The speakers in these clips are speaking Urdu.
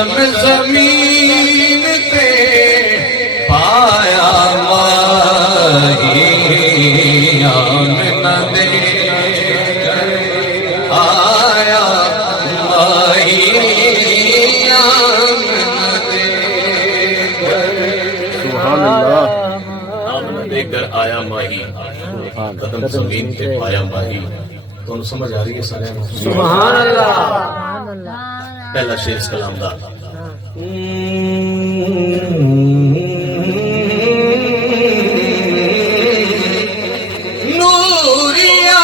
قدم زمین پہ پایا ماہی آمنہ دے آیا ماہی آمنہ دے سبحان اللہ آمنہ دے کر آیا ماہی قدم زمین پہ پایا ماہی. تو سمجھ آ رہی ہے سارے؟ سبحان اللہ پہلا شعر اس کلام دا نوریا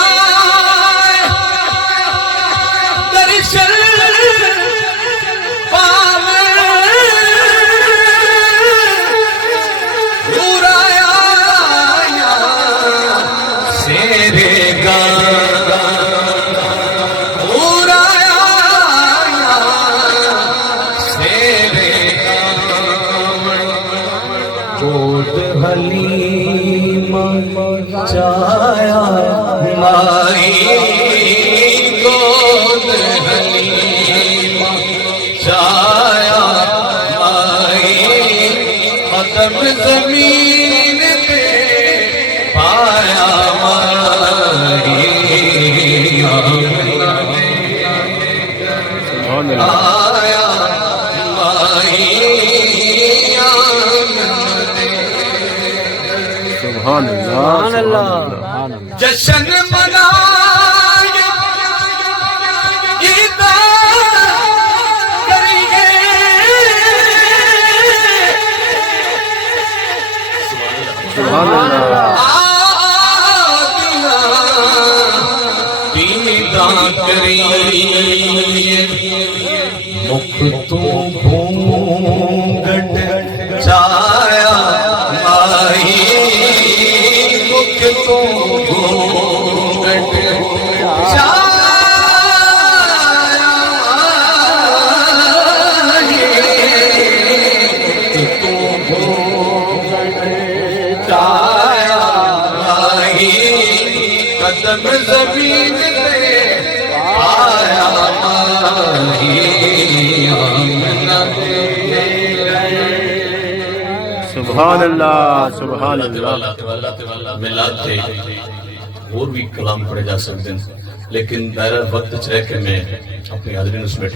درشن پاوے نورایا سیرے گا حلیم چایا مائی گود حلیم چایا مائی قدم زمین پہ پایا مائی آیا مائی سبحان اللہ جشن منائے عید کریے سبحان اللہ دیداں کریے مکھ تو گھونگھٹ چایا مائی مکھ تو گھونگھٹ چایا مائی مکھ تو گھونگھٹ چایا مائی قدم زمین پہ آیا مائی آمنہ دے. سبحان اللہ سبحان اللہ ملاد تھے اور بھی کلام پڑھے جا سکتے ہیں لیکن دائرہ وقت چ رہ کے میں اپنی حاضرین اس میں